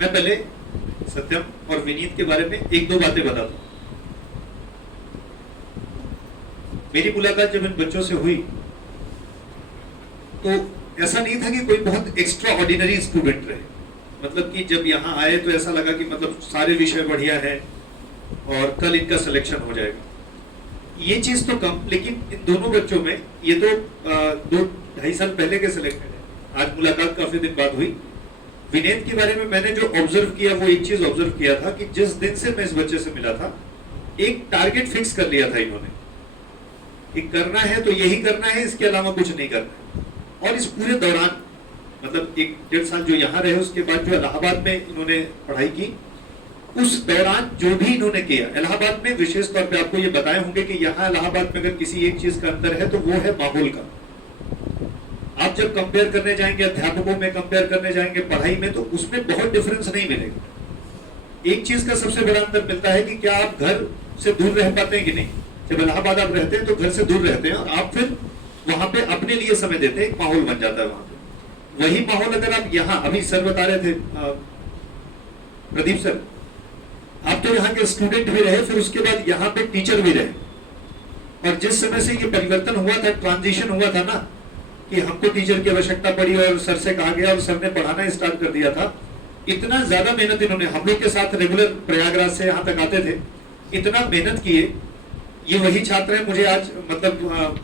मैं पहले सत्यम और विनीत के बारे में एक दो बातें बताता हूँ। मेरी मुलाकात जब इन बच्चों से हुई तो ऐसा नहीं था कि कोई बहुत एक्स्ट्रा ऑर्डिनरी स्टूडेंट रहे। मतलब कि जब यहाँ आए तो ऐसा लगा कि मतलब सारे विषय बढ़िया है और कल इनका सिलेक्शन हो जाएगा। ये चीज तो कम, लेकिन इन दोनों बच्चों में ये तो 2-2.5 साल पहले के सिलेक्टेड है। आज मुलाकात काफी दिन बाद हुई। विनीत के बारे में मैंने जो ऑब्जर्व किया वो एक चीज ऑब्जर्व किया था कि जिस दिन से मैं इस बच्चे से मिला था एक टारगेट फिक्स कर लिया था इन्होंने कि करना है तो यही करना है, इसके अलावा कुछ नहीं करना है। और इस पूरे दौरान मतलब 1-1.5 साल जो यहाँ रहे, उसके बाद जो इलाहाबाद में इन्होंने पढ़ाई की, उस दौरान जो भी इन्होंने किया, इलाहाबाद में विशेष तौर पे आपको ये बताए होंगे कि यहाँ इलाहाबाद में अगर किसी एक चीज का अंतर है तो वो है माहौल का। आप जब कंपेयर करने जाएंगे, अध्यापकों में कंपेयर करने जाएंगे पढ़ाई में, तो उसमें बहुत डिफरेंस नहीं मिलेगा। एक चीज का सबसे बड़ा अंतर मिलता है कि क्या आप घर से दूर रह पाते हैं कि नहीं। जब इलाहाबाद आप रहते हैं तो घर से दूर रहते हैं और आप फिर वहां पे अपने लिए समय देते हैं, एक माहौल बन जाता है वहां पे। वही माहौल अगर आप यहाँ, अभी सर बता रहे थे प्रदीप सर, आप तो यहाँ के स्टूडेंट भी रहे, फिर उसके बाद यहाँ पे टीचर भी रहे। और जिस समय से ये परिवर्तन हुआ था, ट्रांजिशन हुआ था ना, कि हमको टीचर की आवश्यकता पड़ी और सर से कहा गया और सर ने पढ़ाना स्टार्ट कर दिया था। इतना ज्यादा मेहनत इन्होंने, हम लोग के साथ रेगुलर प्रयागराज से यहाँ तक आते थे, इतना मेहनत किए। ये वही छात्र हैं, मुझे आज मतलब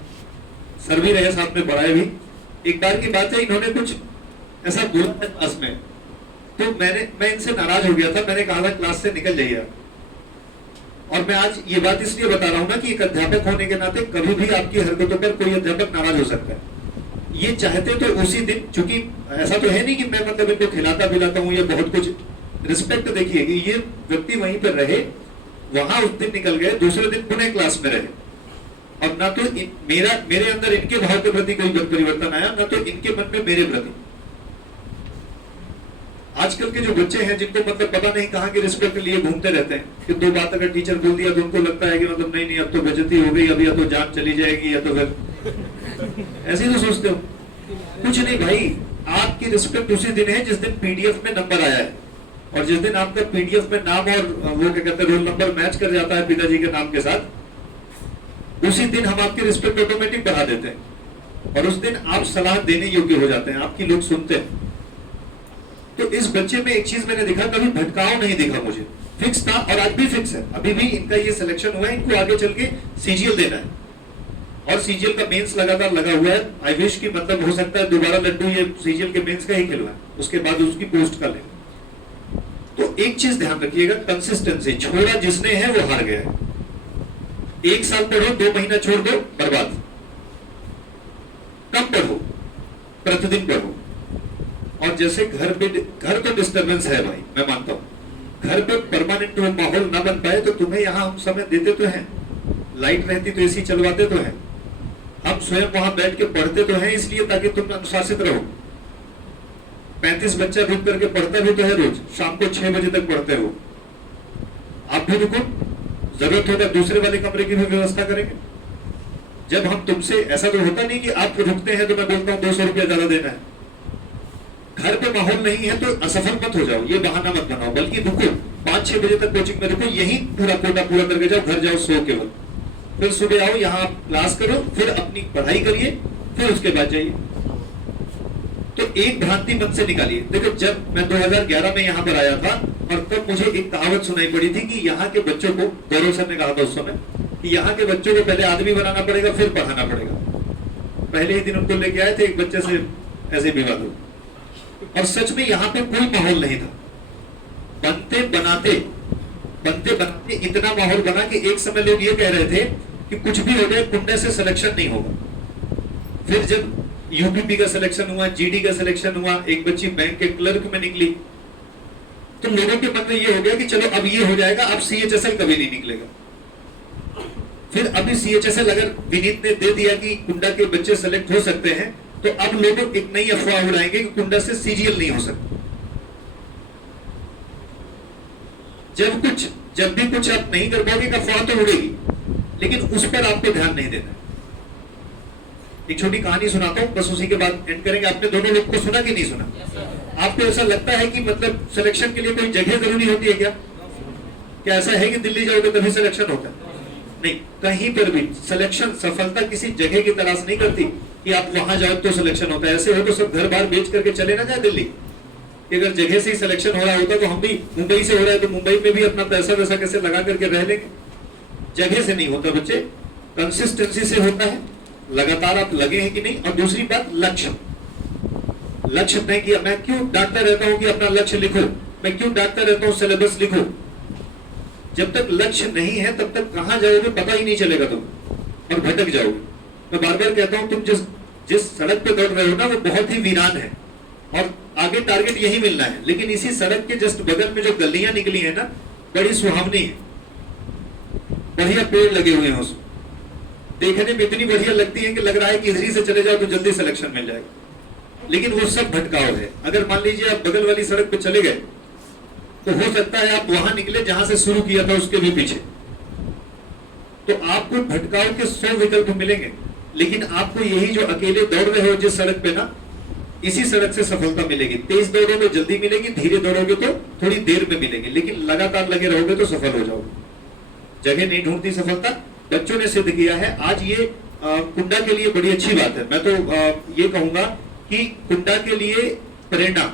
सर भी रहे साथ में, पढ़ाए भी। एक बार की बात है, इन्होंने कुछ ऐसा बोला क्लास में, तो मैं इनसे नाराज हो गया था। मैंने कहा था क्लास से निकल जाइए। और मैं आज ये बात इसलिए बता रहा हूं ना कि एक अध्यापक होने के नाते कभी भी आपकी हरकतों पर कोई अध्यापक नाराज हो सकता है। ये चाहते तो उसी दिन, चूंकि ऐसा तो है नहीं कि मैं मतलब इनको खिलाता पिलाता हूँ या बहुत कुछ, रिस्पेक्ट देखिए कि ये व्यक्ति वहीं पर रहे, वहां उस दिन निकल गए, दूसरे दिन पुणे क्लास में रहे। और ना तो मेरे अंदर इनके भाव के प्रति कोई परिवर्तन आया, ना तो इनके मन में मेरे प्रति। आजकल के जो बच्चे हैं जिनको मतलब पता नहीं कहाँ के रिस्पेक्ट लिए घूमते रहते हैं कि दो बात अगर टीचर बोल दिया तो उनको लगता है कि मतलब नहीं अब तो बेइज्जती हो गई, अब या तो जान चली जाएगी या तो फिर ऐसे ही तो सोचते हो। कुछ नहीं भाई, आपकी रिस्पेक्ट उसी दिन है जिस दिन पीडीएफ में नंबर आया है। और जिस दिन आपका पीडीएफ में नाम और वो क्या कहते हैं रोल नंबर मैच कर जाता है पिताजी के नाम के साथ, उसी दिन हम आपकी रिस्पेक्ट ऑटोमेटिक बढ़ा देते हैं और उस दिन आप सलाह देने योग्य हो जाते हैं, आपकी लोग सुनते हैं। तो इस बच्चे में एक चीज मैंने देखा, कभी भटकाव नहीं दिखा मुझे, फिक्स था और आज भी फिक्स है। अभी भी इनका ये सिलेक्शन हुआ है, इनको आगे चल के सीजीएल देना है और सीजीएल का मेंस लगातार लगा हुआ है। आई विश की मतलब हो सकता है दोबारा लड्डू ये सीजीएल के मेंस का ही खिलवाए, उसके बाद उसकी पोस्ट कर लेंगे। तो एक चीज ध्यान रखिएगा, कंसिस्टेंसी। छोड़ा जिसने है वो हार गया है। 1 साल पढ़ो, 2 महीना छोड़ दो, बर्बाद। कम पढ़ो, प्रतिदिन पढ़ो। और जैसे घर तो डिस्टर्बेंस है भाई, मैं मानता हूं। घर पे परमानेंट माहौल ना बन पाए तो तुम्हें यहाँ हम समय देते तो हैं, लाइट रहती तो एसी चलवाते तो हैं, हम स्वयं वहां बैठ के पढ़ते तो हैं, इसलिए ताकि तुम अनुशासित रहो। 35 बच्चा रुक करके पढ़ता भी तो है रोज, शाम को 6 बजे तक पढ़ते हो। आप भी रुको, जरूरत होगा दूसरे वाले कमरे की भी व्यवस्था करेंगे। जब हम तुमसे, ऐसा तो होता नहीं कि आप रुकते हैं तो मैं बोलता हूँ 200 रुपया ज्यादा देना है। घर पे माहौल नहीं है तो असफल मत हो जाओ, ये बहाना मत बनाओ, बल्कि रुको, 5-6 बजे तक कोचिंग में रुको, यही पूरा कोटा पूरा करके जाओ, घर जाओ सो के वक्त, फिर सुबह आओ, यहाँ क्लास करो, फिर अपनी पढ़ाई करिए, फिर उसके बाद जाइए। तो एक भ्रांति मन से निकालिए। देखो, जब मैं 2011 में यहाँ पर आया था और तब मुझे एक कहावत सुनाई पड़ी थी कि यहाँ के बच्चों को, गौरव सर ने कहा था उस समय, कि यहाँ के बच्चों को पहले आदमी बनाना पड़ेगा फिर पढ़ाना पड़ेगा। पहले ही दिन उनको लेके आए थे, एक बच्चे से ऐसे विवाद हो, और सच में यहाँ पे कोई माहौल नहीं था। बनते बनाते इतना माहौल बना कि एक समय लोग ये कह रहे थे कि कुछ भी हो जाए कुंडे से सिलेक्शन नहीं होगा। फिर जब यूपीपी का सिलेक्शन हुआ, जीडी का सिलेक्शन हुआ, एक बच्ची बैंक के क्लर्क में निकली, तो लोगों के मन में ये हो गया कि चलो अब ये हो जाएगा, अब सीएचएसएल कभी नहीं निकलेगा। फिर अभी सीएचएसएल अगर विनीत ने दे दिया कि कुंडा के बच्चे सेलेक्ट हो सकते हैं, तो अब लोग एक नई अफवाह उड़ाएंगे कि कुंडा से सीजीएल नहीं हो सकता। जब भी कुछ आप नहीं कर पाओगे, अफवाह तो उड़ेगी, लेकिन उस पर आपको ध्यान नहीं देना। एक छोटी कहानी सुनाता हूं, बस उसी के बाद एंड करेंगे। आपने दोनों लोग को सुना कि नहीं सुना? आपको ऐसा लगता है कि मतलब सिलेक्शन के लिए कोई जगह जरूरी होती है क्या? क्या ऐसा है कि दिल्ली जाओगे तभी सिलेक्शन होता है? नहीं, कहीं पर भी सिलेक्शन, सफलता किसी जगह की तलाश नहीं करती कि आप वहां जाओ तो सिलेक्शन होता है। ऐसे हो तो सब घर बार बेच करके चले ना जाए दिल्ली, कि अगर जगह से ही सिलेक्शन हो रहा होता तो हम भी, मुंबई से हो रहा है तो मुंबई में भी अपना पैसा वैसा कैसे लगा करके रह लेंगे। जगह से नहीं होता बच्चे, कंसिस्टेंसी से होता है, लगातार आप लगे हैं कि नहीं। और दूसरी बात, लक्ष्य। लक्ष्य तय किया। मैं क्यों डांटता रहता हूं कि अपना लक्ष्य लिखो, मैं क्यों डांटता रहता हूं सिलेबस लिखो। जब तक लक्ष्य नहीं है तब तक कहां जाओगे पता ही नहीं चलेगा तुम, और भटक जाओगे। मैं बार बार कहता हूं, तुम जिस सड़क पे दौड़ रहे हो ना वो बहुत ही वीरान है और आगे टारगेट यही मिलना है, लेकिन इसी सड़क के जस्ट बगल में जो गलियां निकली है ना, बड़ी सुहावनी है, बढ़िया पेड़ लगे हुए हैं, उसमें देखने में इतनी बढ़िया लगती है कि लग रहा है कि इधर से चले जाओ तो जल्दी सिलेक्शन मिल जाएगा। लेकिन वो सब भटकाव है। अगर मान लीजिए आप बगल वाली सड़क पे चले गए तो हो सकता है आप वहां निकले जहां से शुरू किया था उसके भी पीछे। तो आपको भटकाव के 100 विकल्प मिलेंगे, लेकिन आपको यही जो अकेले दौड़ रहे हो जिस सड़क पे ना, इसी सड़क से सफलता मिलेगी। तेज दौड़ोगे जल्दी मिलेगी, धीरे दौड़ोगे तो थोड़ी देर में मिलेगी, लेकिन लगातार लगे रहोगे तो सफल हो जाओगे। जगह नहीं ढूंढती सफलता, बच्चों ने सिद्ध किया है। आज ये कुंडा के लिए बड़ी अच्छी बात है। मैं तो ये कहूंगा कि कुंडा के लिए प्रेरणा,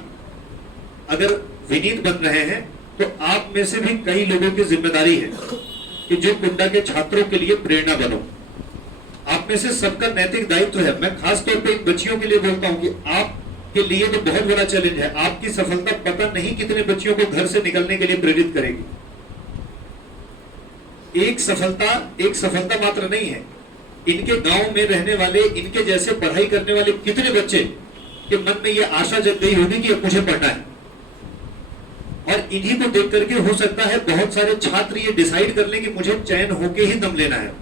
अगर विनीत बन रहे हैं तो आप में से भी कई लोगों की जिम्मेदारी है कि जो कुंडा के छात्रों के लिए प्रेरणा बनो। आप में से सबका नैतिक दायित्व है। मैं खास तौर पे बच्चियों के लिए बोलता हूं कि आपके लिए तो बहुत बड़ा चैलेंज है। आपकी सफलता पता नहीं कितने बच्चियों को घर से निकलने के लिए प्रेरित करेगी। एक सफलता मात्र नहीं है। इनके गांव में रहने वाले, इनके जैसे पढ़ाई करने वाले कितने बच्चे के मन में यह आशा जग गई होगी कि अब मुझे पढ़ना है, और इन्हीं को देख करके हो सकता है बहुत सारे छात्र ये डिसाइड कर लें कि मुझे चयन होके ही दम लेना है।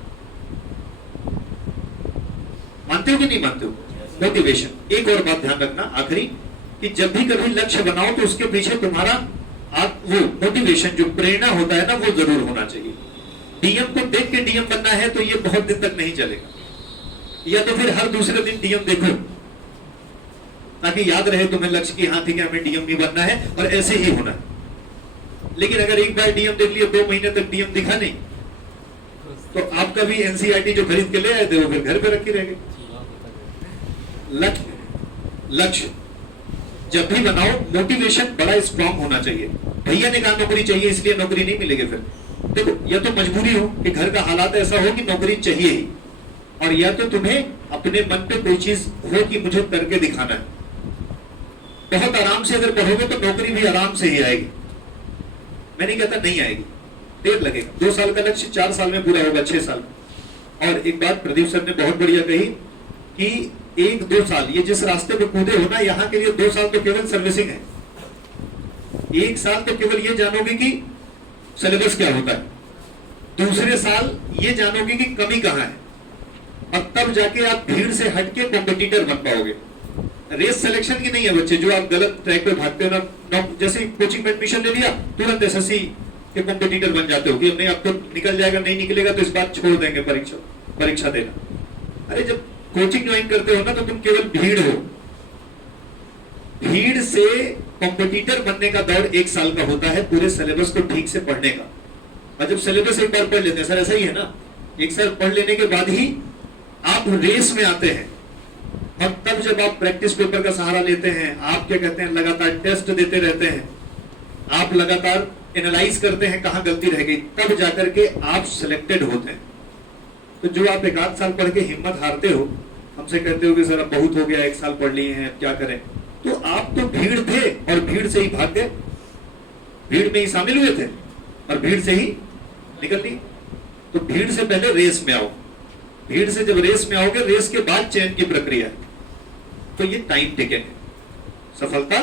मानते हो कि नहीं मानते हो? मोटिवेशन। एक और बात ध्यान रखना आखिरी, कि जब भी कभी लक्ष्य बनाओ तो उसके पीछे तुम्हारा वो मोटिवेशन, जो प्रेरणा होता है ना, वो जरूर होना चाहिए। डीएम को देख के डीएम बनना है तो ये बहुत दिन तक नहीं चलेगा, या तो फिर हर दूसरे दिन डीएम देखो ताकि याद रहे तुम्हें लक्ष्य की, हाँ ठीक है हमें डीएम भी बनना है और ऐसे ही होना है। लेकिन अगर एक बार डीएम देख लिया, 2 महीने तक डीएम दिखा नहीं, तो आपका भी एनसीईआरटी जो खरीद के ले आए थे वो फिर घर पे रखी रह गई। लक्ष्य जब भी बनाओ, मोटिवेशन बड़ा स्ट्रॉन्ग होना चाहिए। भैया ने कहा नौकरी चाहिए इसलिए नौकरी नहीं मिलेगी। फिर देखो, या तो मजबूरी हो कि घर का हालात ऐसा हो कि नौकरी चाहिए ही, और या तो तुम्हें अपने मन पे कोई चीज हो कि मुझे करके दिखाना है। बहुत आराम से अगर पढ़ोगे तो नौकरी भी आराम से ही आएगी। मैं नहीं कहता नहीं आएगी, देर लगेगा। 2 साल का लक्ष्य 4 साल में पूरा होगा, 6 साल। और एक बात प्रदीप सर ने बहुत बढ़िया कही कि 1-2 साल ये जिस रास्ते पे कूदे हो ना, यहाँ के लिए 2 साल तो केवल सर्विसिंग है। 1 साल तो केवल ये जानोगे कि सिलेबस क्या होता है, दूसरे साल ये जानोगे कि कमी कहाँ है, और तब जाके आप भीड़ से हटके कॉम्पिटिटर बन पाओगे। रेस सिलेक्शन की नहीं है बच्चे, जो आप गलत ट्रैक पे भागते हो ना, जैसे कोचिंग में एडमिशन ले लिया तुरंत के कॉम्पिटिटर बन जाते हो कि नहीं अब तो निकल जाएगा, नहीं निकलेगा तो इस बार छोड़ देंगे परीक्षा देना। अरे जब कोचिंग ज्वाइन करते हो ना तो तुम केवल भीड़ हो। भीड़ से कॉम्पिटिटर बनने का दौर 1 साल का होता है, पूरे सिलेबस को ठीक से पढ़ने का। और जब सिलेबस एक बार पढ़ लेते हैं, सर ऐसा ही है ना, 1 साल पढ़ लेने के बाद ही आप रेस में आते हैं। और तब जब आप प्रैक्टिस पेपर का सहारा लेते हैं, आप क्या कहते हैं, लगातार टेस्ट देते रहते हैं, आप लगातार एनालाइज करते हैं कहां गलती रह गई, तब जाकर के आप सिलेक्टेड होते हैं। तो जो आप 1 आध साल पढ़ के हिम्मत हारते हो, हमसे कहते हो कि सर अब बहुत हो गया, 1 साल पढ़ लिए हैं, क्या करें, तो आप तो भीड़ थे और भीड़ से ही भाग गए, भीड़ में ही शामिल हुए थे और भीड़ से ही निकल लिए। तो भीड़ से पहले रेस में आओ, भीड़ से जब रेस में आओगे, रेस के बाद चयन की प्रक्रिया है। तो ये टाइम टेकन है। सफलता,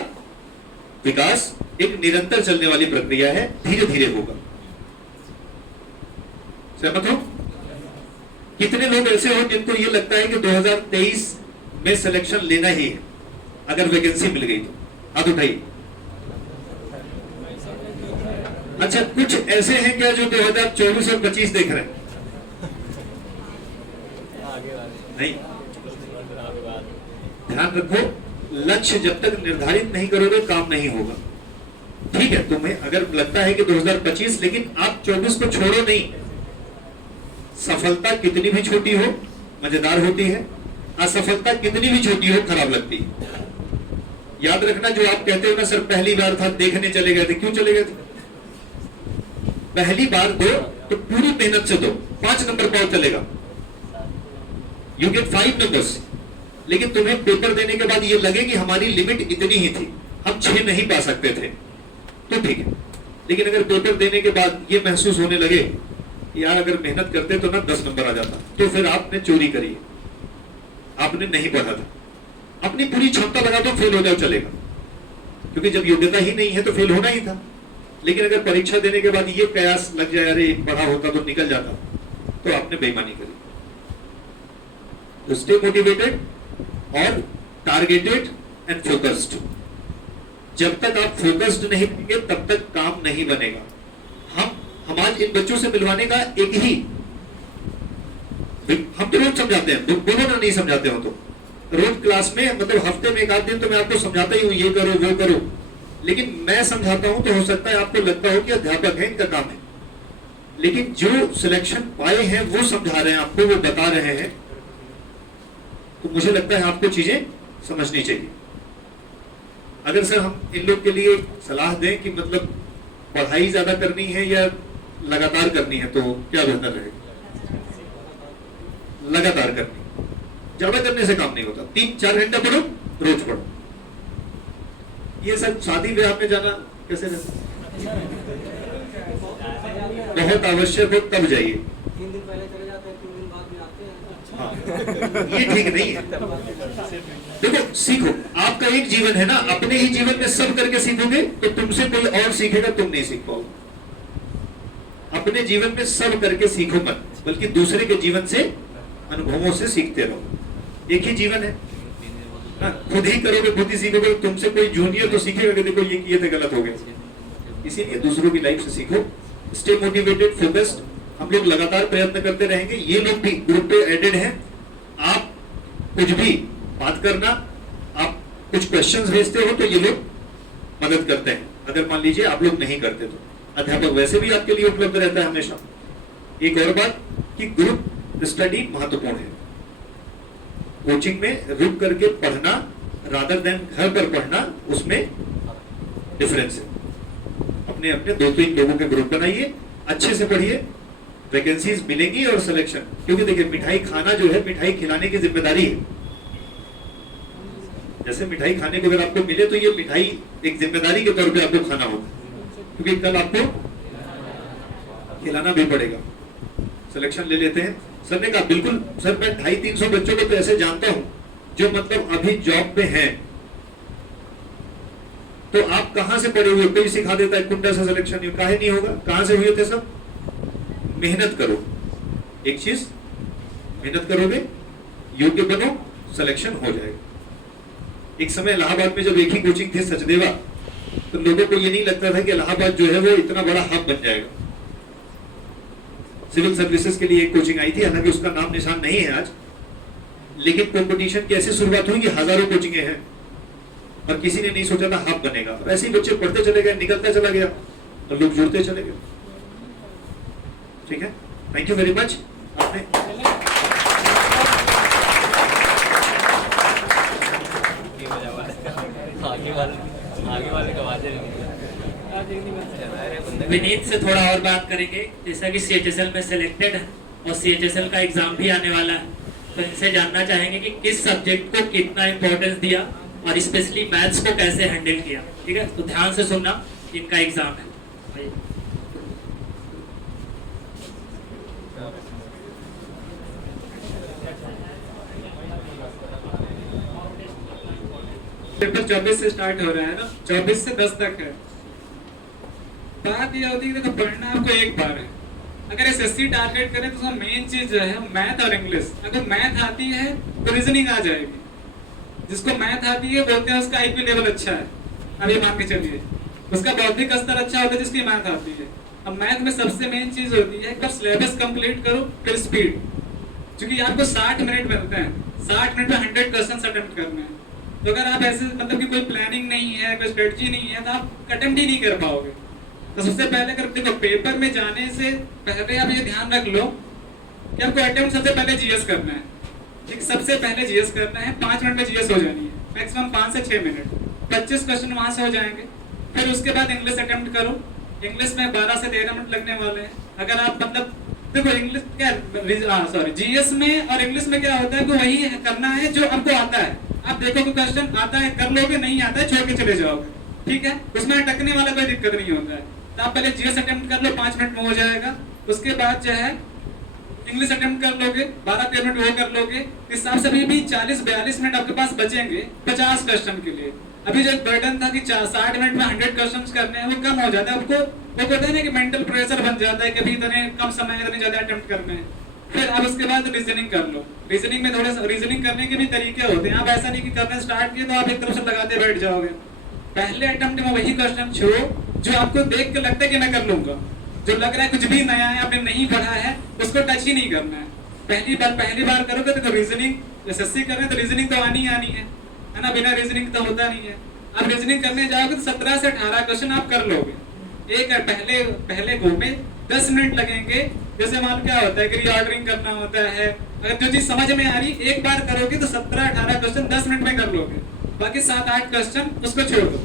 विकास एक निरंतर चलने वाली प्रक्रिया है, धीरे धीरे होगा। सहमत हो? कितने लोग ऐसे हो जिनको ये लगता है कि 2023 में सिलेक्शन लेना ही है, अगर वैकेंसी मिल गई तो? हाथ उठाइए। अच्छा, कुछ ऐसे हैं क्या जो 2024 और 25 देख रहे हैं? नहीं, ध्यान रखो, लक्ष्य जब तक निर्धारित नहीं करोगे काम नहीं होगा। ठीक है, तुम्हें अगर लगता है कि 2025, लेकिन आप 24 को छोड़ो नहीं। सफलता कितनी भी छोटी हो मजेदार होती है, असफलता कितनी भी छोटी हो खराब लगती है। याद रखना, जो आप कहते हो ना सर पहली बार था देखने चले गए थे, क्यों चले गए थे? पहली बार दो तो पूरी मेहनत से दो, 5 नंबर पाओ चलेगा, यू गेट 5 नंबर्स। लेकिन तुम्हें पेपर देने के बाद ये लगे कि हमारी लिमिट इतनी ही थी, हम 6 नहीं पा सकते थे, तो ठीक है। लेकिन अगर पेपर देने के बाद ये महसूस होने लगे यार अगर मेहनत करते तो ना 10 नंबर आ जाता, तो फिर आपने चोरी करी है, आपने नहीं पढ़ा था। अपनी पूरी क्षमता लगा दो, फेल हो जाओ चलेगा, क्योंकि जब योग्यता ही नहीं है तो फेल होना ही था। लेकिन अगर परीक्षा देने के बाद ये कयास लग जाए अरे पढ़ा होता तो निकल जाता, तो आपने बेईमानी करी। तो स्टे मोटिवेटेड और टारगेटेड एंड फोकस्ड। जब तक आप फोकस्ड नहीं बनेंगे तब तक काम नहीं बनेगा। हम आज इन बच्चों से मिलवाने का एक ही, हम तो रोज समझाते हैं, बोलो ना नहीं समझाते हो तो रोज क्लास में, मतलब हफ्ते में 1 आध दिन तो मैं आपको समझाता ही हूं, ये करो वो करो। लेकिन मैं समझाता हूं तो हो सकता है आपको लगता हो कि अध्यापक है इनका काम है, लेकिन जो सिलेक्शन पाए हैं वो समझा रहे हैं आपको, वो बता रहे हैं, तो मुझे लगता है आपको चीजें समझनी चाहिए। अगर सर हम इन लोग के लिए सलाह दें कि मतलब पढ़ाई ज्यादा करनी है या लगातार करनी है, तो क्या बेहतर रहेगा? लगातार करनी। ज्यादा करने से काम नहीं होता, 3-4 घंटा पढ़ो, रोज पढ़ो। ये सब शादी ब्याह में जाना कैसे रहता, बहुत आवश्यक हो तब जाइए। 3 दिन पहले चले जाते हैं, 3 दिन बाद भी आते हैं। हाँ, ये ठीक नहीं है। देखो सीखो, आपका एक जीवन है ना, अपने ही जीवन में सब करके सीखोगे तो तुमसे कोई और सीखेगा, तुम नहीं सीख पाओगे। अपने जीवन में सब करके सीखो मत, बल्कि दूसरे के जीवन से, अनुभवों से सीखते रहो। एक ही जीवन है ना, खुद ही करोगे खुद ही सीखोगे। तुमसे कोई जूनियर तो सीखेगा कि देखो ये किए थे गलत हो गया, इसीलिए दूसरों की लाइफ से सीखो। Stay motivated, focused. हम लोग लगातार प्रयत्न करते रहेंगे। ये लोग भी ग्रुप पे एडेड हैं। आप कुछ भी बात करना, आप कुछ क्वेश्चंस भेजते हो तो ये लोग मदद करते हैं। अगर मान लीजिए आप लोग नहीं करते तो अध्यापक वैसे भी आपके लिए उपलब्ध रहता है हमेशा। एक और बात कि ग्रुप स्टडी महत्वपूर्ण है। कोचिंग में रुक करके पढ़ना रादर देन घर पर पढ़ना, उसमें डिफरेंस है। अपने अपने 2-3 लोगों के ग्रुप बनाइए, अच्छे से पढ़िए, वैकेंसीज मिलेंगी और सिलेक्शन। क्योंकि देखिए मिठाई खाना जो है, मिठाई खिलाने की जिम्मेदारी है। जैसे मिठाई खाने को अगर आपको मिले तो ये मिठाई एक जिम्मेदारी के तौर पे आपको खाना होगा, क्योंकि कल आपको खिलाना भी पड़ेगा। सिलेक्शन ले लेते हैं। सर ने कहा बिल्कुल सर, मैं 250-300 बच्चों को तो ऐसे जानता हूं जो मतलब अभी जॉब पे हैं, तो आप कहां से पढ़े हुए? कोई सिखा देता है कुंडा से सिलेक्शन, काहे नहीं होगा? कहां से हुए थे सब? मेहनत करो। एक चीज मेहनत करोगे, योग्य बनो, सिलेक्शन हो जाएगा। एक समय इलाहाबाद में जब एक ही कोचिंग थी सचदेवा, तो लोगों को ये नहीं लगता था कि इलाहाबाद जो है वो इतना बड़ा हब बन जाएगा। सिविल सर्विसेज के लिए एक कोचिंग आई थी, हालांकि उसका नाम निशान नहीं है आज, लेकिन कंपटीशन की ऐसी शुरुआत हुई कि हजारों कोचिंगें हैं और किसी ने नहीं सोचा था हब बनेगा। ऐसे ही बच्चे पढ़ते चले गए, निकलता चला गया और लोग जुड़ते चले गए। ठीक है, थैंक यू वेरी मच। आपने विनीत से थोड़ा और बात करेंगे। जैसा कि CHSL में सिलेक्टेड है और CHSL का एग्जाम भी आने वाला है, तो इनसे जानना चाहेंगे कि किस सब्जेक्ट को कितना इंपॉर्टेंस दिया और स्पेशली मैथ्स को कैसे हैंडल किया। ठीक है, तो ध्यान से सुनना, इनका एग्जाम है। पेपर 24 से स्टार्ट हो रहा है ना, 24 से 10 तक है। बात ये होती है कि पढ़ना आपको एक बार है। अगर SSC टारगेट करें तो मेन चीज जो है मैथ और इंग्लिश। अगर मैथ आती है तो रीजनिंग आ जाएगी। जिसको मैथ आती है बोलते हैं उसका IQ लेवल अच्छा है, अभी मान के चलिए। उसका बौद्धिक स्तर अच्छा होता है जिसकी मैथ आती है। अब मैथ में सबसे मेन चीज होती है कि सिलेबस कंप्लीट करो, फिर स्पीड। क्योंकि आपको 60 मिनट मिलते हैं, 60 मिनट में 100 क्वेश्चन अटेम्प्ट करने हैं। तो अगर आप ऐसे मतलब कि कोई प्लानिंग नहीं है, कोई स्ट्रेटजी नहीं है, तो आप अटेम्प्ट ही नहीं कर पाओगे। तो सबसे पहले अगर देखो पेपर में जाने से पहले आप ये ध्यान रख लो कि आपको अटेम्प्ट सबसे पहले जीएस करना है। ठीक, सबसे पहले जीएस करना है, 5 मिनट में जीएस हो जानी है, मैक्सिमम 5 से 6 मिनट, 25 क्वेश्चन वहां से हो जाएंगे। फिर उसके बाद इंग्लिश अटेम्प्ट करो, इंग्लिश में 12 से 13 मिनट लगने वाले हैं। अगर आप मतलब देखो इंग्लिश क्या सॉरी जीएस में और इंग्लिश में क्या होता है कि वही करना है जो आपको आता है। आप देखो कि क्वेश्चन आता है कर लोगे, नहीं आता है छोड़ के चले जाओगे, ठीक है, उसमें अटकने वाला कोई दिक्कत नहीं होता है। तो आप पहले जीएस अटेम्प्ट कर लो, 5 मिनट में हो जाएगा। उसके बाद जो है इंग्लिश अटेम्प्ट कर लोगे, 12-13 मिनट वो कर लोगे। इस हिसाब से अभी 40-42 मिनट आपके पास बचेंगे 50 क्वेश्चन के लिए। अभी जो बर्डन था कि 60 मिनट में 100 क्वेश्चंस करने हैं, वो कम हो जाता है। आपको वो कहते हैं ना कि मेंटल प्रेशर बन जाता है कि अभी इतने कम समय इतने ज्यादा अटेम्प्ट करने हैं। फिर अब उसके बाद रीजनिंग कर लो। रीजनिंग में थोड़ा सा रीजनिंग करने के भी तरीके होते हैं। आप ऐसा नहीं कि करने स्टार्ट किए तो आप एक तरफ से लगाते बैठ जाओगे। पहले अटेम्प्ट में वही क्वेश्चन छो जो आपको देख के लगता है कि मैं कर लूंगा, जो लग रहा है कुछ भी नया है, आपने नहीं पढ़ा है, उसको टच ही नहीं करना है। पहली बार करोगे तो रीजनिंग एसएससी कर रहे हैं तो रीजनिंग तो आनी है ना, बिना रीजनिंग तो होता नहीं है। अब रीजनिंग करने जाओगे तो 17 से 18 क्वेश्चन आप कर लोगे। एक पहले गो में 10 मिनट लगेंगे। जैसे मान क्या होता है कि रीऑर्डरिंग करना होता है, अगर जो चीज समझ में आ रही एक बार करोगे तो 17-18 क्वेश्चन 10 मिनट में कर लोगे, बाकी 7-8 क्वेश्चन उसको छोड़ दो।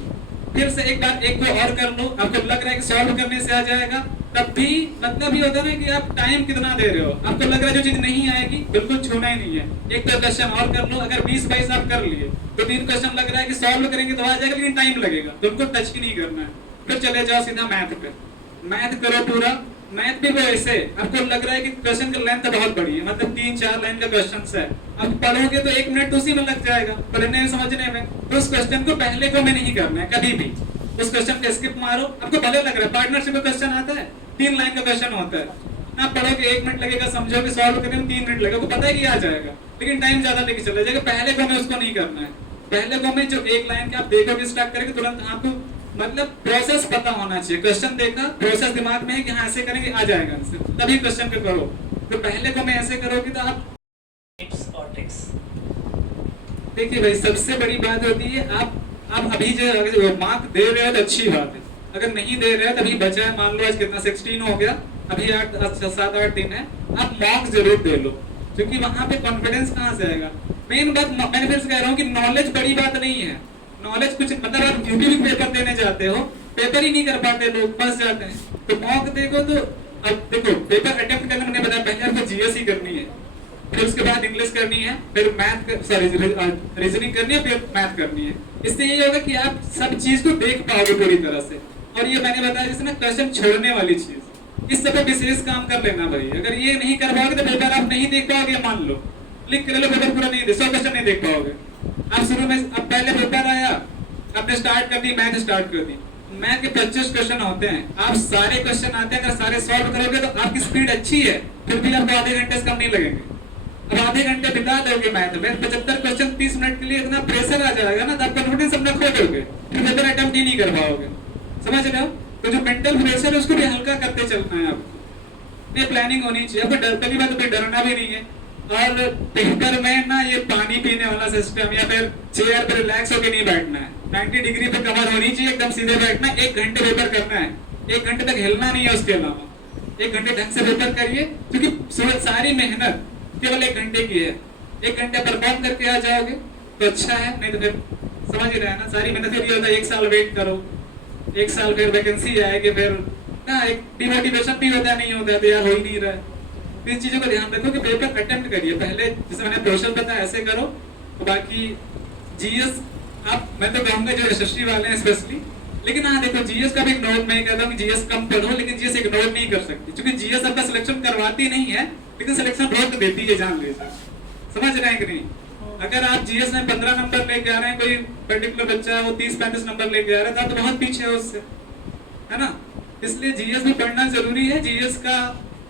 फिर से एक बार एक को और कर लो, आपको लग रहा है कि सॉल्व करने से आ जाएगा, तब भी मतलब ये होता है ना कि आप टाइम कितना दे रहे हो। आपको लग रहा है जो चीज नहीं आएगी बिल्कुल छूना ही नहीं है, एक तो क्वेश्चन और कर लो। अगर 20-22 आप कर लिए तो 3 क्वेश्चन लग रहा है कि सॉल्व करेंगे तो आ जाएगा, लेकिन टाइम लगेगा, तो उनको टच ही नहीं करना है। फिर चले जाओ सीधा मैथ पे, मैथ करो पूरा। मैथ भी वो ऐसे आपको लग रहा है कि क्वेश्चन की लेंथ बहुत बड़ी है, मतलब 3-4 लाइन का क्वेश्चन है, अब पढ़ोगे तो 1 मिनट उसी में लग जाएगा पढ़ने में समझने में। तो उस क्वेश्चन को पहले को में नहीं करना है कभी भी, उस क्वेश्चन को स्किप मारो। आपको भले लग रहा है पार्टनरशिप का क्वेश्चन आता है 3 लाइन का क्वेश्चन होता है, आप पढ़ोगे 1 मिनट लगेगा, समझोगे सॉल्व करने में 3 मिनट लगेगा, आपको पता है कि आ जाएगा, लेकिन टाइम ज्यादा लेके चला जाएगा। पहले को में उसको नहीं करना है। पहले को में जो 1 लाइन के आप देखोगे स्टार्ट करेंगे तुरंत आपको मतलब प्रोसेस पता होना चाहिए। क्वेश्चन देखा, प्रोसेस दिमाग में है कि हाँ ऐसे करेंगे आ जाएगा आंसर, तभी क्वेश्चन को करो। तो पहले को में ऐसे करोगे तो आप देखिए भाई सबसे बड़ी बात होती है आप अभी जो मार्क दे रहे हो तो अच्छी बात है, अगर नहीं दे रहे हो तभी बचा है, मान लो आज कितना 16 हो गया, अभी 7-8 दिन है, आप मॉक जरूर दे लो, क्योंकि वहां पे कॉन्फिडेंस कहाँ से आएगा। मेन बात मैं फिर से कह रहा हूँ कि नॉलेज बड़ी बात नहीं है। नॉलेज कुछ मतलब आप यूपी भी पेपर देने जाते हो, पेपर ही नहीं कर पाते लोग, फंस जाते हैं। तो मॉक देखो तो अब देखो पेपर अटेम्प्ट करना मैंने बताया, पहले आपको जीएस ही करनी है, फिर उसके बाद इंग्लिश करनी है, फिर मैथ सॉरी रीजनिंग करनी है, फिर मैथ करनी है। इससे ये होगा कि आप सब चीज को देख पाओगे पूरी तरह से। और ये मैंने बताया जैसे ना क्वेश्चन छोड़ने वाली चीज, इस सब पे विशेष काम कर लेना भाई। अगर ये नहीं कर पाओगे तो पेपर आप नहीं देख पाओगे, मान लो क्लिक कर लो पेपर पूरा नहीं दे 100 क्वेश्चन नहीं देख पाओगे। आप शुरू में अब पहले पेपर आया, आपने स्टार्ट कर दी, मैथ स्टार्ट कर दी, मैथ के 25 क्वेश्चन होते हैं, आप सारे क्वेश्चन आते हैं, अगर सारे सॉल्व करोगे तो आपकी स्पीड अच्छी है, फिर भी आपको आधे घंटे से कम नहीं लगेंगे। अब आधे घंटे बिता दोगे मैथ में, 75 क्वेश्चन 30 मिनट के लिए इतना प्रेशर आ जाएगा ना, तो आप कॉन्फिडेंस अपना खो दोगे, फिर पेपर अटेम्प्ट ही नहीं कर पाओगे। समझ रहे हो? तो जो मेंटल प्रेशर है उसको भी हल्का करते चलना है आपको, ये प्लानिंग होनी चाहिए। आपको पहली बात तो डरना भी नहीं है। और पेपर में ना ये पानी पीने वाला सिस्टम या फिर चेयर पर रिलैक्स होकर नहीं बैठना है, 90 डिग्री पे कमर होनी चाहिए, एकदम सीधे बैठना है। 1 घंटे पेपर करना है, 1 घंटे तक हिलना नहीं है, उसके अलावा 1 घंटे ढंग से पेपर करिए, क्योंकि सारी मेहनत केवल 1 घंटे की है। 1 घंटे परफॉर्म करके आ जाओगे तो अच्छा है, नहीं तो फिर समझ ही रहे ना, सारी मेहनत फिर ये होता है 1 साल वेट करो, 1 साल फिर वैकेंसी आएगी, फिर ना एक डिमोटिवेशन भी होता है, नहीं होता है तो यार हो ही नहीं रहा है। इस चीजों का ध्यान रखो कि पेपर अटेम्प्ट करिए पहले, जैसे मैंने प्रोसेस बताया ऐसे करो। तो बाकी जीएस आप मैं तो कहूंगा जो एसएससी वाले हैं स्पेशली, लेकिन हाँ देखो जीएस का भी इग्नोर मैं कहता हूँ कि जीएस कम पढ़ो, लेकिन जीएस इग्नोर नहीं कर सकती, क्योंकि जीएस आपका सिलेक्शन करवाती नहीं है, लेकिन सिलेक्शन रोक देती है, जान लीजिए। समझ रहे हैं कि नहीं? अगर आप जीएस में 15 नंबर लेके आ रहे हैं, कोई पर्टिकुलर बच्चा है वो 30-35 नंबर लेके आ रहा है, तो आप तो बहुत पीछे है उससे, है ना। इसलिए जीएस भी पढ़ना जरूरी है। जीएस का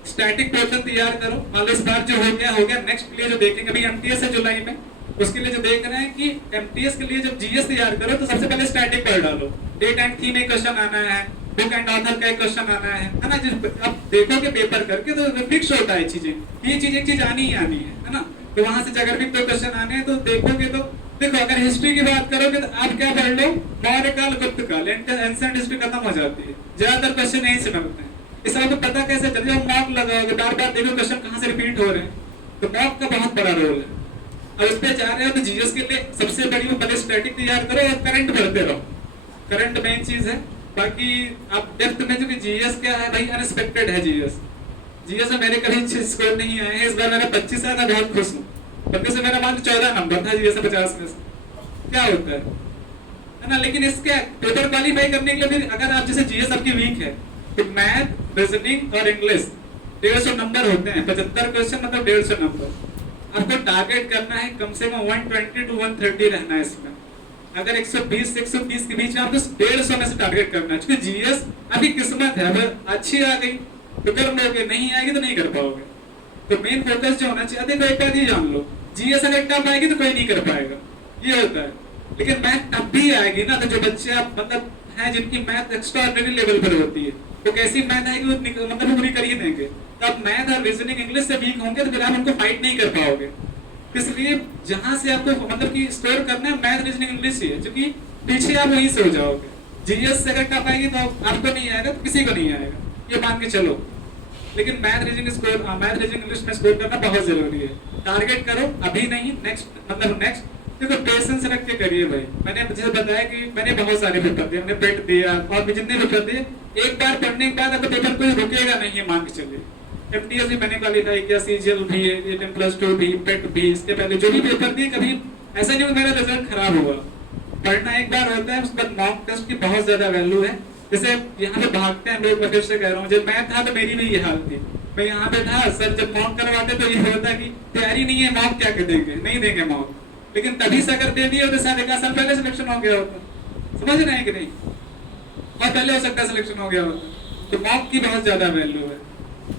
स्टैटिक पोर्शन तैयार करो, मान लो इस बार जो हो गया, नेक्स्ट के लिए जो देखेंगे, अभी एमटीएस है जुलाई में, उसके लिए जो देख रहे हैं कि एमटीएस के लिए जब जीएस तैयार करो तो सबसे पहले स्टैटिक पढ़ डालो। डेट एंड थीम एक क्वेश्चन आना है, बुक एंड ऑथर का एक क्वेश्चन आना है ना। अब देखोगे पेपर करके तो फिक्स होता है चीजें, ये चीज एक चीज आनी ही आनी है ना। तो वहां से अगर भी 2 क्वेश्चन आने हैं तो देखोगे तो देखो अगर हिस्ट्री की बात करोगे तो आप क्या पढ़ लो, मौर्य काल, गुप्त काल, एंशिएंट हिस्ट्री खत्म हो जाती है, ज्यादातर क्वेश्चन यहीं से बनते हैं। इस आपको पता कैसे चले, जब मॉक लगाओगे बार बार देखो क्वेश्चन कहाँ से रिपीट हो रहे हैं, तो मॉक का बहुत बड़ा रोल है। अब इस पे जा रहे हो तो जीएस के लिए सबसे बड़ी वो पहले स्टैटिक तैयार करो और करंट भरते रहो, करंट मेन चीज है। बाकी आप डेप्थ में, जो कि जीएस क्या है भाई, अनएक्सपेक्टेड है जीएस में मेरे कभी स्कोर नहीं आए हैं, इस बार मेरा 25 आया था, बहुत खुश हूँ। 25 से मेरा मान 14 नंबर था जीएस 50 में से, क्या होता है ना। लेकिन इसके पेपर क्वालिफाई करने के लिए भी अगर आप जैसे जीएस आपकी वीक है तो मैथ, रीजनिंग और इंग्लिश 150 नंबर होते हैं, 75 क्वेश्चन मतलब 150 नंबर। आपको टारगेट करना है कम से कम 120 to 130 रहना है इसमें। अगर 120 से 130 के बीच में आपको 150 में से टारगेट करना है, क्योंकि जीएस अभी किस्मत है, अगर अच्छी आ गई तो कर लोगे, नहीं आएगी तो नहीं कर पाओगे। तो मेन फोकस जो होना चाहिए, देखो एक बात ये जान लो, जीएस अगर टफ आएगी तो कोई नहीं कर पाएगा, ये होता है। लेकिन मैथ टफ भी आएगी ना, तो जो बच्चे आप मतलब हैं जिनकी मैथ एक्स्ट्राऑर्डिनरी लेवल पर होती है, तो कैसी मैथ आएगी वो मतलब पूरी कर ही देंगे। तो आप मैथ और रीजनिंग इंग्लिश से वीक होंगे तो फिर आप उनको फाइट नहीं कर पाओगे। इसलिए जहां से आपको मतलब कि स्कोर करना है मैथ, रीजनिंग, इंग्लिश ही है, क्योंकि पीछे आप वहीं से हो जाओगे। जीएस से अगर टफ आएगी तो आपको नहीं आएगा तो किसी को नहीं आएगा, ये मान के चलो। लेकिन math, reasoning score, math, reasoning, English में स्कोर करना बहुत जरूरी है। टारगेट करो, अभी नहीं, नेक्स्ट मतलब नेक्स्ट। देखो पेशेंस रख के करिए भाई। मैंने जैसे बताया कि मैंने बहुत सारे पेपर दिए, मैंने पेट दिया और भी जितने पेपर दिए, एक बार पढ़ने के बाद आपका पेपर कोई रुकेगा नहीं है, मान के चलिए। एमटीएस भी मैंने क्वालिफाई किया, सीजीएल भी, 10+2 भी, पेट भी, इसके पहले जो भी पेपर दिए, कभी ऐसा नहीं मेरा रिजल्ट खराब हुआ। पढ़ना एक बार होता है, उसके बाद मॉक टेस्ट की बहुत ज्यादा वैल्यू है। जैसे यहाँ पे भागते हैं लोग, मैं फिर से कह रहा हूँ, जब मैं था तो मेरी भी ये हाल थी। मैं यहाँ पे था, सर जब मॉक करवाते तो ये होता कि तैयारी नहीं है, मॉक क्या कर देंगे, नहीं देंगे मॉक। लेकिन तभी से अगर दे दिए तो शायद 1 साल पहले सिलेक्शन हो गया होता। समझ रहे हैं कि नहीं, और पहले हो सकता है सिलेक्शन हो गया होता। तो मॉक की बहुत ज्यादा वैल्यू है।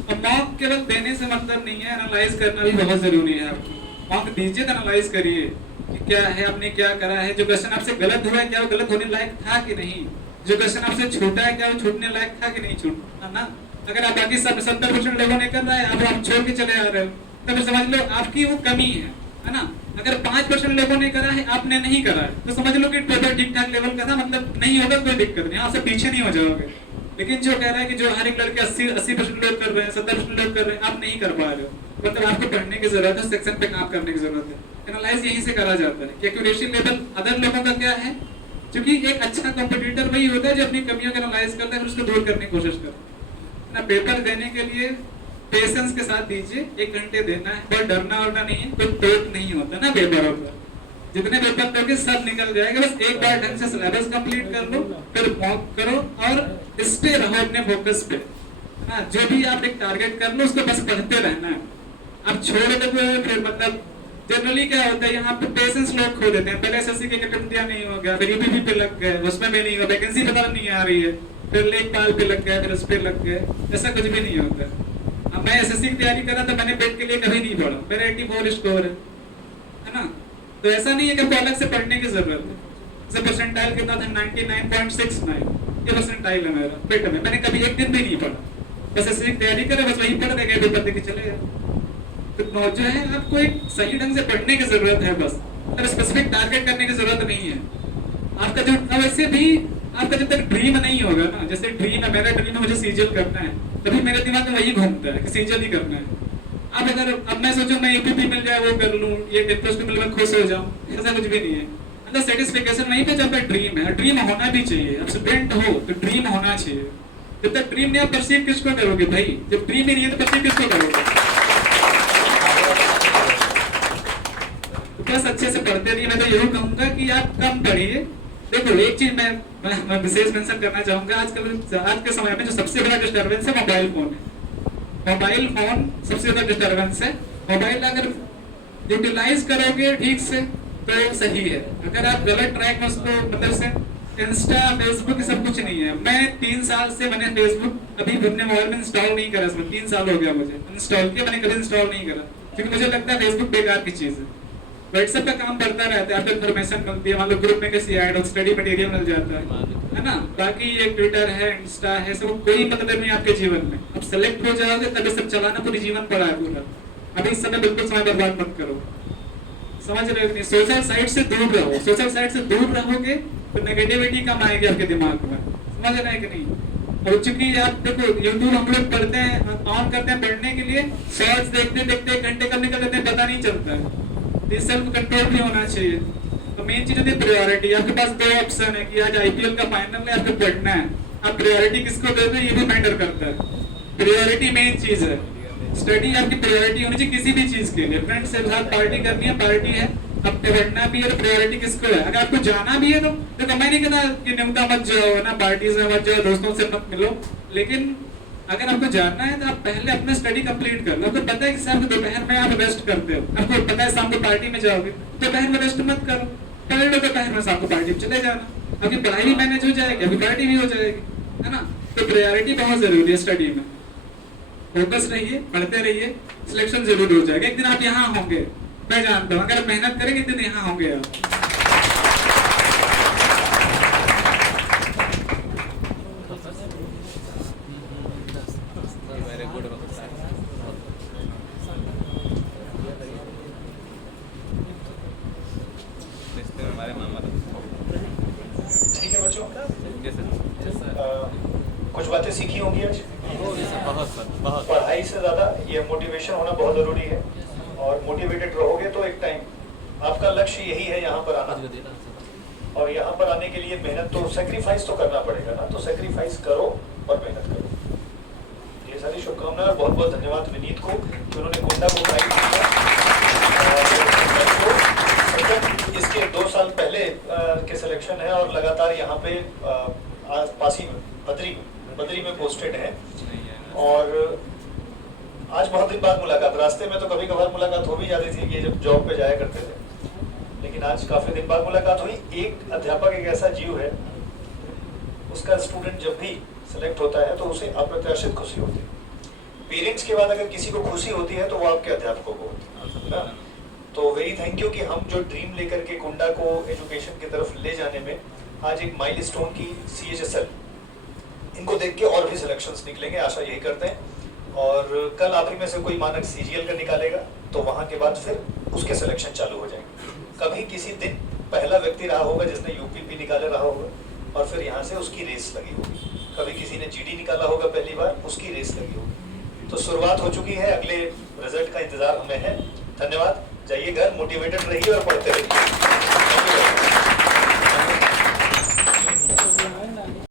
अब मॉक केवल देने से मतलब नहीं है, एनालाइज करना भी बहुत जरूरी है। आपको मॉक दीजिए तो एनालाइज करिए कि क्या है, आपने क्या करा है, जो क्वेश्चन आपसे गलत हुआ है क्या वो गलत होने लायक था कि नहीं, जो क्वेश्चन आपसे छूटा है क्या वो छूटने लायक था कि नहीं छूटा ना। अगर आप बाकी 70% लोगों ने कर रहा है, अब आप छोड़ के चले आ रहे हो, तो फिर समझ लो आपकी वो कमी है ना। अगर 5% लोगों ने करा है, आपने नहीं करा है, तो समझ लो कि टोटल ठीक ठाक लेवल का था, मतलब नहीं होगा कोई दिक्कत नहीं, आपसे पीछे नहीं हो जाओगे। लेकिन जो कह रहा है कि जो हर एक लड़के 80% लोग कर रहे हैं, 70% लोग कर रहे हैं, आप नहीं कर पा रहे हो, मतलब आपको पढ़ने की जरूरत है, सेक्शन पे काम करने की जरूरत है। एनालाइज यहीं से करा जाता है कि एक्यूरेसी लेवल अदर लोगों का क्या है, क्योंकि एक अच्छा कॉम्पिटिटर वही होता है जो अपनी कमियों को एनालाइज करता है और उसको दूर करने की कोशिश करता है ना। पेपर देने के लिए पेशेंस के साथ दीजिए, 1 घंटे देना है, बहुत डरना वरना नहीं है, कोई टोक नहीं होता ना पेपरों पर। जितने पेपर दोगे सब निकल जाएगा, बस एक बार ढंग से सिलेबस कंप्लीट कर लो, फिर मॉक करो और इस पे रहो अपने फोकस पे ना। जो भी आप एक टारगेट कर लो उसको बस पढ़ते रहना है। आप छोड़ दोगे फिर मतलब जनरली क्या होता है, यहाँ पे पेशेंस लोग खो देते हैं। पहले एसएससी के अटेम्प्ट दिया नहीं हो गया, फिर यूपीपी पे लग गए, उसमें भी नहीं हुआ, वैकेंसी पता नहीं आ रही है, फिर लेखपाल पे लग गया, फिर उस पे लग गए, ऐसा कुछ भी नहीं होता। अब मैं एसएससी की तैयारी कर रहा था, मैंने पेट के लिए कभी नहीं पढ़ा, मेरा 84 स्कोर है ना। तो ऐसा नहीं है कि आपको अलग से पढ़ने की जरूरत है। जैसे परसेंटाइल कितना था, 99.69, ये परसेंटाइल है मेरा पेट में, मैंने कभी एक दिन भी नहीं पढ़ा, बस एसएससी की तैयारी करे, बस वही पढ़ गए, पेपर देके चले गए। तो जो है आपको एक सही ढंग से पढ़ने की जरूरत है, बस अब स्पेसिफिक टारगेट करने की जरूरत नहीं है। आपका जो वैसे भी आपका जब तक ड्रीम नहीं होगा ना, जैसे ड्रीम है, मेरा ड्रीम है मुझे सीजीएल करना है, तभी मेरे दिमाग में वही घूमता है कि सीजीएल ही करना है। अब मैं सोचूं मैं यूपीपी मिल जाए वो कर लूं, ये 10+2 मिल मैं खुश हो जाऊं, ऐसा कुछ भी नहीं है। मतलब सेटिस्फिकेशन वहीं पे जब ड्रीम है, ड्रीम होना भी चाहिए। अब स्टूडेंट हो तो ड्रीम होना चाहिए। जब तक ड्रीम नहीं, आप परसीव किसको करोगे भाई, जब ड्रीम ही नहीं है तो परसीव किसको करोगे। बस अच्छे से पढ़ते रहिए। मैं तो यही कहूंगा कि आप कम पढ़िए। देखो एक चीज मैं विशेष मेंशन करना चाहूंगा, आज के समय में जो सबसे बड़ा डिस्टर्बेंस है मोबाइल फोन है। मोबाइल फोन सबसे बड़ा डिस्टर्बेंस है। मोबाइल अगर यूटिलाइज करोगे ठीक से तो सही है, अगर आप गलत ट्रैक में उसको मतलब से इंस्टा फेसबुक सब कुछ नहीं है। मैं 3 साल से मैंने फेसबुक अभी अपने मोबाइल में इंस्टॉल नहीं करा, इसमें 3 साल हो गया मुझे इंस्टॉल किया, मैंने कभी इंस्टॉल नहीं करा, क्योंकि मुझे लगता है फेसबुक बेकार की चीज है। व्हाट्सएप का काम करता रहता है, आपको इन्फॉर्मेशन मिलती है, मान लो ग्रुप में किसी ऐड हो, स्टडी मटेरियल मिल जाता है ना। बाकी ये ट्विटर है, इंस्टा है, सब कोई मतलब नहीं आपके जीवन में। अब सेलेक्ट हो जाओगे तभी सब चलाना पूरी जीवन पड़ा है पूरा। अभी इस समय बिल्कुल समय बर्बाद मत करो, समझ रहे हो नहीं? सोशल साइड से दूर रहो, सोशल साइड से दूर रहोगे तो नेगेटिविटी कम आएगी आपके दिमाग में, समझ रहे हैं कि नहीं? और चूंकि आप देखो यूट्यूब हम लोग पढ़ते हैं, ऑन करते हैं पढ़ने के लिए, शॉर्ट्स देखते देखते घंटे कब निकल जाते हैं पता नहीं चलता है। तो सेल्फ कंट्रोल भी होना चाहिए। तो मेन चीज होती है प्रायोरिटी। आपके पास दो ऑप्शन है कि आज आईपीएल का फाइनल है, आपको पढ़ना है, आप प्रायोरिटी किसको दे दो ये भी मैटर करता है। प्रायोरिटी मेन चीज है, स्टडी आपकी प्रायोरिटी होनी चाहिए किसी भी चीज के लिए। फ्रेंड्स के साथ पार्टी करनी है, पार्टी है, अब पढ़ना भी है तो प्रायोरिटी किसको है। अगर आपको जाना भी है तो देखो मैं नहीं कहता कि निमका मत जाओ ना, पार्टीज में मत जाओ, दोस्तों से मत मिलो, लेकिन अगर आपको जानना है तो आप पहले अपना स्टडी कंप्लीट कर लो। आपको पता है कि शाम को दोपहर में आप रेस्ट करते हो, आपको पता है शाम को पार्टी में जाओगे, दोपहर में रेस्ट मत करो, पढ़ लो दोपहर में, शाम को पार्टी में चले जाना, आपकी पढ़ाई भी मैनेज हो जाएगी, आपकी पार्टी भी हो जाएगी, है ना। तो प्रायोरिटी बहुत जरूरी है स्टडी में। फोकस रहिए, पढ़ते रहिए, सिलेक्शन जरूर हो जाएगा। एक दिन आप यहाँ होंगे, मैं जानता हूँ, अगर आप मेहनत करेंगे एक दिन यहाँ होंगे आप। ठीक है बच्चों, कुछ बातें सीखी होंगी आज। बहुत पढ़ाई से ज्यादा ये मोटिवेशन होना बहुत जरूरी है, और मोटिवेटेड रहोगे तो एक टाइम आपका लक्ष्य यही है यहाँ पर आना, और यहाँ पर आने के लिए मेहनत तो सेक्रीफाइस तो करना पड़ेगा ना, तो सेक्रीफाइस करो और मेहनत करो। ये सारी शुभकामनाएं, और बहुत बहुत धन्यवाद विनीत को कि उन्होंने गोंडा को गाइड किया। इसके 2 साल पहले के सिलेक्शन है, और लगातार यहाँ पे पास ही बद्री में पोस्टेड है। और आज बहुत दिन बाद मुलाकात, रास्ते में तो कभी कभार मुलाकात हो भी जाती थी कि जब जॉब पे जाया करते थे, लेकिन आज काफी दिन बाद मुलाकात हुई। एक अध्यापक एक ऐसा जीव है, उसका स्टूडेंट जब भी सिलेक्ट होता है तो उसे अप्रत्याशित खुशी होती है। पेरेंट्स के बाद अगर किसी को खुशी होती है तो वो आपके अध्यापकों को होती है ना। तो वेरी थैंक यू कि हम जो ड्रीम लेकर के कुंडा को एजुकेशन की तरफ ले जाने में आज एक माइलस्टोन की CHSL, इनको देख के और भी सिलेक्शंस निकलेंगे, आशा यही करते हैं। और कल आप ही में से कोई मानक CGL का निकालेगा तो वहां के बाद फिर उसके सिलेक्शन चालू हो जाएंगे। कभी किसी दिन पहला व्यक्ति रहा होगा जिसने UPP निकाले रहा होगा, और फिर यहाँ से उसकी रेस लगी होगी। कभी किसी ने GD निकाला होगा पहली बार, उसकी रेस लगी होगी। तो शुरुआत हो चुकी है, अगले रिजल्ट का इंतजार हमें है। धन्यवाद, जाइए घर, मोटिवेटेड रहिए और पढ़ते रहिए।